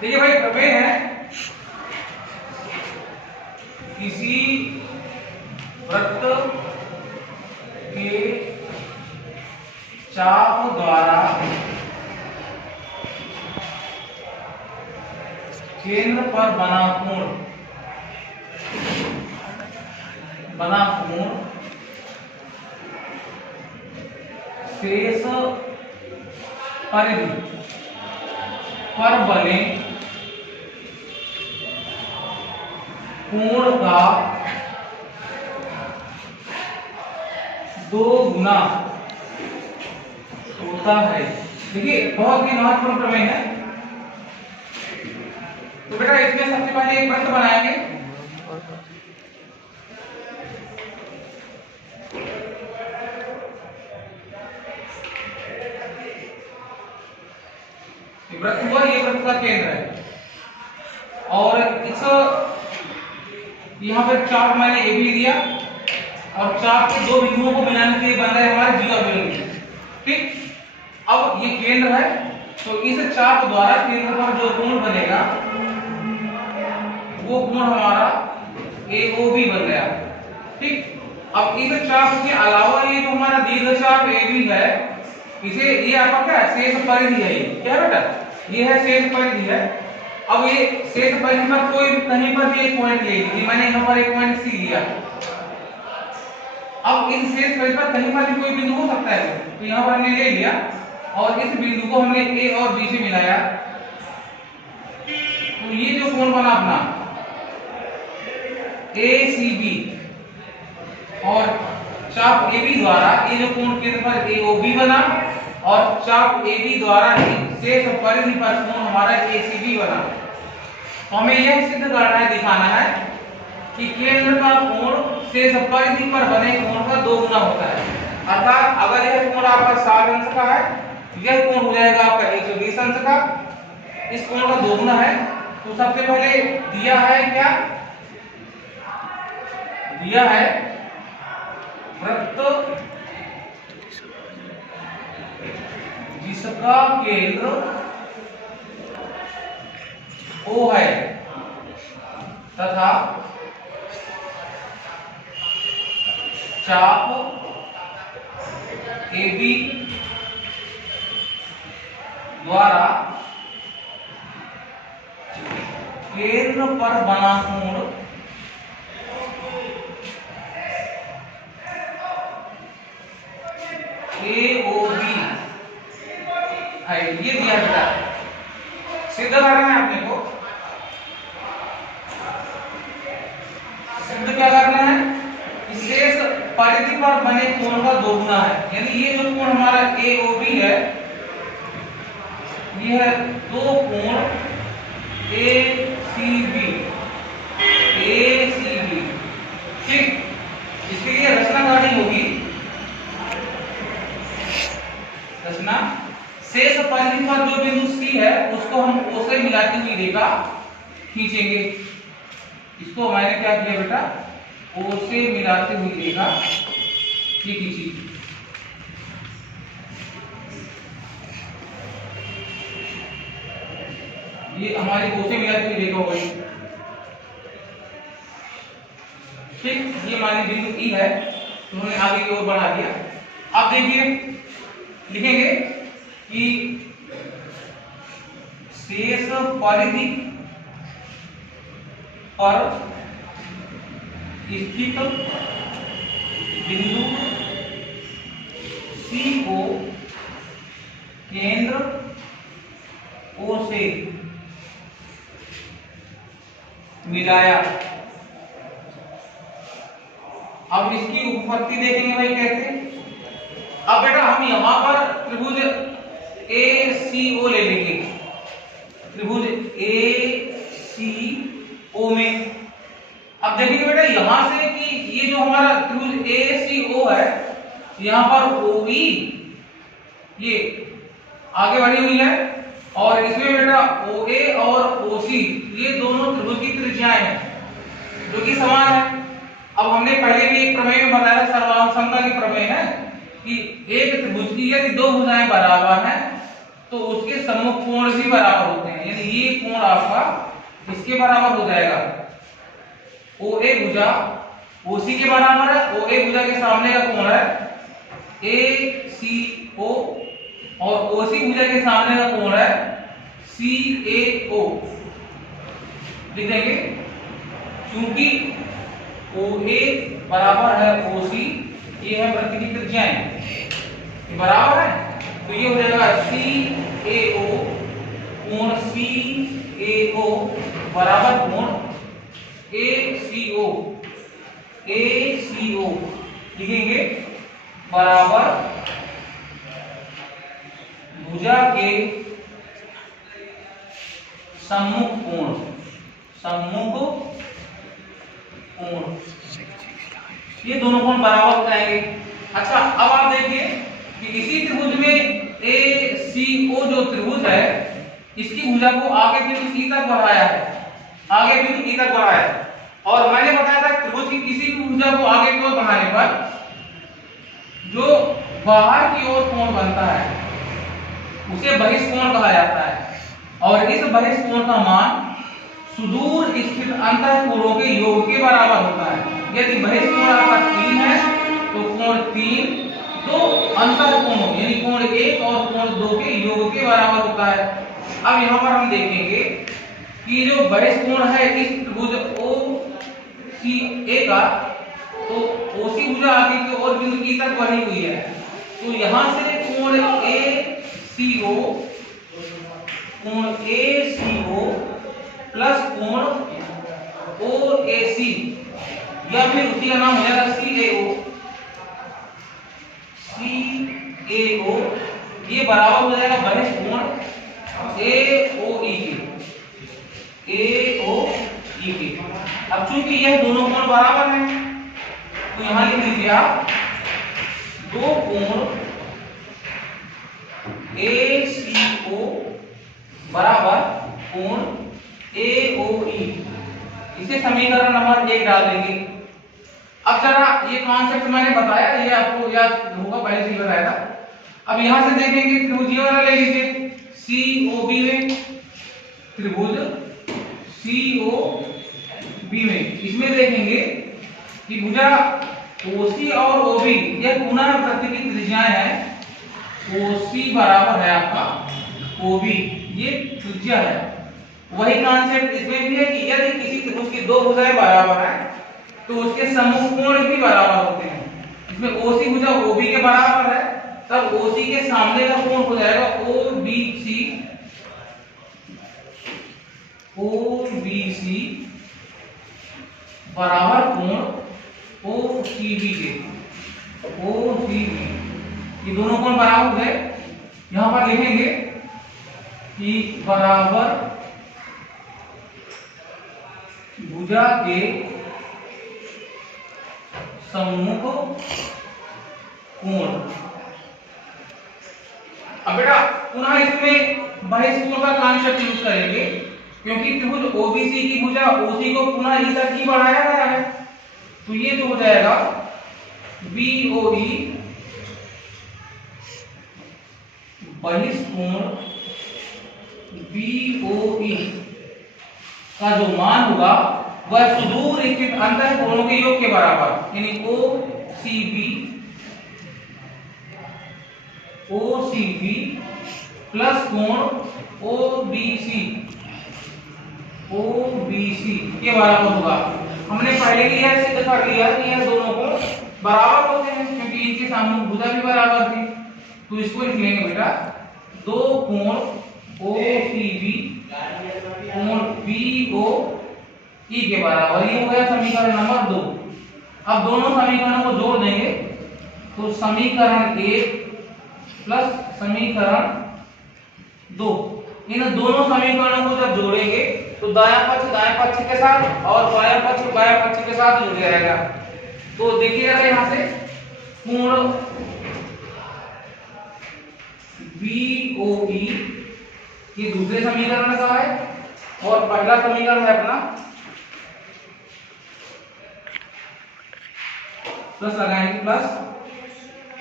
देखिए भाई प्रमेय है किसी वृत्त के चाप द्वारा केंद्र पर बना कोण शेष परिधि पर बने कोण का 2 गुना होता है। देखिए बहुत ही महत्वपूर्ण प्रमेय है। तो बेटा इसमें सबसे पहले एक वृत्त बनाएंगे। वृत्त हुआ, ये वृत्त का केंद्र है और इस यहाँ पर चाप मैंने ए बी दिया और चाप के 2 बिंदुओं को मिलाने के लिए बन रहा है हमारे जी और बिंदु। ठीक, अब ये केंद्र है तो इस चाप द्वारा केंद्र पर जो कोण बनेगा वो कोण हमारा AOB बन गया। ठीक, अब इस चाप के अलावा ये जो हमारा दीर्घ चाप AB है, इसे ये आपका क्या है, शेष परिधि है। ये क्या है बेटा, ये है शेष परिधि है। अब ये शेष परिधि पर कोई कहीं पर भी एक पॉइंट ले लीजिए, मैंने यहाँ पर एक पॉइंट C लिया। अब इस शेष परिधि पर कहीं पर भी कोई बिंदु हो सकता है, तो यहाँ पर हमने ले लिया और इस बिंदु को हमने A और B से मिलाया, तो ये जो कोण बना अपना ACB और चाप AB द्वारा ये जो कोण केंद्र पर AOB बना और चाप AB द्वारा ही शेष परिधि पर कोण हमारा ACB बना। तो हमें यह सिद्ध करना है, दिखाना है कि केंद्र का कोण शेष परिधि पर बने कोण का 2 गुना होता है। अर्थात अगर यह कोण आपका 60 अंश का है, यह कोण हो जाएगा आपका 120 अंश का। इस कोण का 2 गुना है। तो सबसे पहले दिया है क्या, दिया है वृत्त जिसका केंद्र O है तथा चाप AB द्वारा केंद्र पर बना कोण AOB है। ये दिया बेटा, सिद्ध करना है अपने को। सिद्ध क्या करना है, शेष परिधि पर बने कोण का 2 गुना है। यानी ये जो कोण हमारा AOB है, ये है 2 कोण ACB। ठीक, इसके लिए रचना करनी होगी। रचना, शेष परिधि पर जो बिंदु C है उसको हम O से मिलाती हुई रेखा खींचेंगे। इसको मैंने क्या किया बेटा, O से मिलाती हुई रेखा ये खींची। ये हमारी O से मिलाती हुई रेखा हो गई। ठीक, ये हमारी बिंदु E है तो हमने आगे की ओर बढ़ा दिया। अब देखिए लिखेंगे कि शेष परिधि पर स्थित बिंदु C को केंद्र O से मिलाया। अब इसकी उपपत्ति देखेंगे भाई कैसे। अब बेटा हम यहां पर त्रिभुज ACO ले लेंगे, त्रिभुज ACO में। अब देखेंगे बेटा यहां से कि ये जो हमारा त्रिभुज ACO है, यहां पर OE ये आगे बढ़ी हुई है और इसमें बेटा OA और OC ये दोनों त्रिभुज की त्रिज्याएं हैं जो कि समान है। अब हमने पहले भी एक प्रमेय में बताया, सर्वांग समता की प्रमेय है कि एक त्रिभुज की यदि 2 भुजाएं बराबर हैं तो उसके सम्मुख कोण भी बराबर होते हैं, यानी ये कोण आपका इसके बराबर हो जाएगा। OA भुजा OC के बराबर है, OA भुजा के सामने का कोण है ACO और OC भुजा के सामने का कोण है CAO। लिख देंगे क्योंकि OA बराबर है OC, ये है वृत्त की त्रिज्याएं, ये बराबर है, तो ये हो जाएगा CAO कोण CAO बराबर कोण ACO लिखेंगे बराबर भुजा के सम्मुख कोण ये दोनों कोण बराबर हो जाएंगे। अच्छा, अब आप देखिए कि इसी त्रिभुज में ACO जो त्रिभुज है इसकी भुजा को आगे बिंदु E तक बढ़ाया है, आगे बिंदु E तक बढ़ाया है, और मैंने बताया था त्रिभुज की किसी भी भुजा को आगे की ओर बढ़ाने पर जो बाहर की ओर कोण बनता है उसे बहिष्कोण कहा जाता है, और इस बहिष्कोण का मान सुदूर स्थित अंतःकोणों के योग के बराबर होता है। यदि बहिष्कोण आपका 3 है तो कोण 3 दो अंतःकोणों यानी कोण 1 और कोण 2 के योग के बराबर होता है। अब यहाँ पर हम देखेंगे कि जो बहिष्कोण है इस त्रिभुज OCA का, तो OC भुजा आगे की ओर बिंदु E तक बढ़ी हुई है, तो यहाँ से कोण ACO प्लस कोण OAC या फिर उसी का नाम हो जाएगा CAO, ये बराबर हो जाएगा बहिष्कोण AOE के। अब चूंकि यह दोनों कोण बराबर हैं तो यहां लिख लीजिए आप दो कोण ACO बराबर कोण AOE, इसे समीकरण नंबर 1 डाल देंगे। अब जरा ये कॉन्सेप्ट मैंने बताया, ये आपको याद होगा, पहले से ही बताया था। अब यहां से देखेंगे त्रिभुज ये वाला ले लीजिए COB में, त्रिभुज COB में इसमें देखेंगे कि भुजा OC और OB ये पुनः वृत्त की त्रिज्याएं हैं। OC बराबर है आपका OB, ये त्रिज्या है। वही कॉन्सेप्ट इसमें भी है कि यदि किसी त्रिभुज की दो भुजाएं बराबर हैं तो उसके सम्मुख कोण भी बराबर होते हैं। इसमें OC भुजा OB के बराबर है, तब OC के सामने का कोण हो जाएगा OBC बराबर कोण OCB के। ये दोनों कोण बराबर हो गए। यहां पर लिखेंगे कि बराबर भुजा के सम्मुख कोण। अब बेटा पुनः इसमें बहिष्कोण का कॉन्सेप्ट यूज करेंगे, क्योंकि त्रिभुज OBC की भुजा OC को पुनः E तक ही बढ़ाया गया है, तो ये जो हो जाएगा BOE बहिष्कोण BOE का जो मान होगा वह सुदूर स्थित अंतःकोणों के योग के बराबर, यानी OCB प्लस कोण OBC के बराबर होगा। हमने पहले ही यह सिद्ध कर लिया कि यह दोनों कोण बराबर होते हैं, क्योंकि इनके सामने भुजा भी बराबर थी। तो इसको लिख लेंगे बेटा, दो कोण OCB कोण BOE के बराबर। ये हो गया समीकरण नंबर 2। अब दोनों समीकरणों को जोड़ देंगे तो समीकरण 1 प्लस समीकरण 2, इन दोनों समीकरणों को जब जोड़ेंगे तो दायां पक्ष दाएं पक्ष के साथ और बायां पक्ष के साथ जुड़ जाएगा। तो देखिएगा यहां से कोण BOE ये दूसरे समीकरण का है और पहला समीकरण है अपना, प्लस लगाएंगे प्लस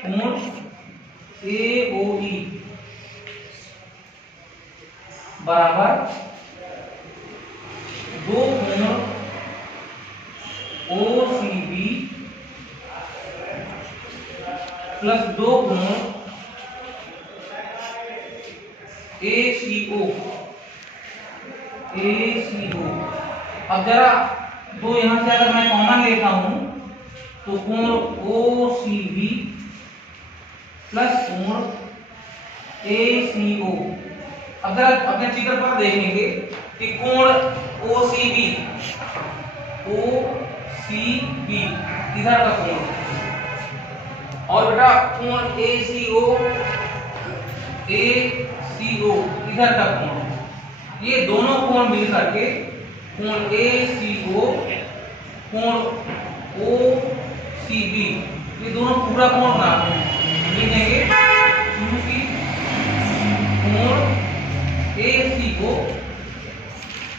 कोण AOE बराबर दो कोण OCB प्लस दो कोण ACO। अब जरा दो यहां से अगर मैं कॉमन लेता हूं तो कोण OCB प्लस कोण ACO। अब जरा अपने चित्र पर देखेंगे कि कोण OCB इधर का कोण और बेटा कोण ACO इधर का कोण, ये दोनों कोण मिल करके कोण ACO कोण OCB ये दोनों पूरा कोण बनाते हैं। लिखेंगे क्योंकि कोण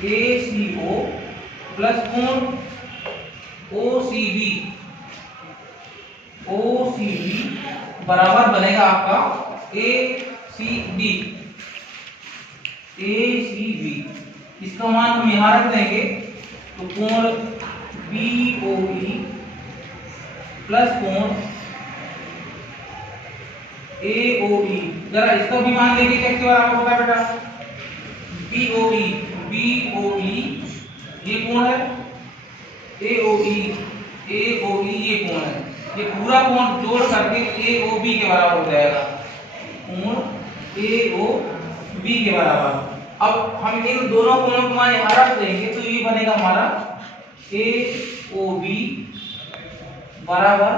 ACO प्लस कोण OCB बराबर बनेगा आपका ACB। इसका मान हम यहां रख देंगे तो कोण BOE प्लस कोण AOE। जरा इसका भी मान लेंगे कैसे बराबर होगा बेटा, BOE ये कोण है, AOE ये कोण है, ये पूरा कोण जोड़ करके AOB के बराबर हो जाएगा, कोण AOB के बराबर। अब हम इन दोनों कोणों को मान यहां रख देंगे तो ये बनेगा हमारा AOB बराबर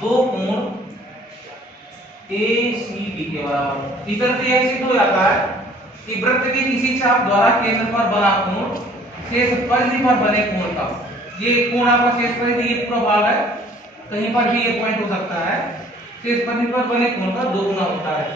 दो कोण ACB के बराबर। इस तरह से यह सिद्ध हो जाता है कि वृत्त के किसी चाप द्वारा केंद्र पर बना कोण शेष परिधि पर बने कोण का, ये कोण आपका शेष परिधि ये पूरा भाग है, कहीं पर भी ये पॉइंट हो सकता है, शेष परिधि पर बने कोण का दो गुना होता है।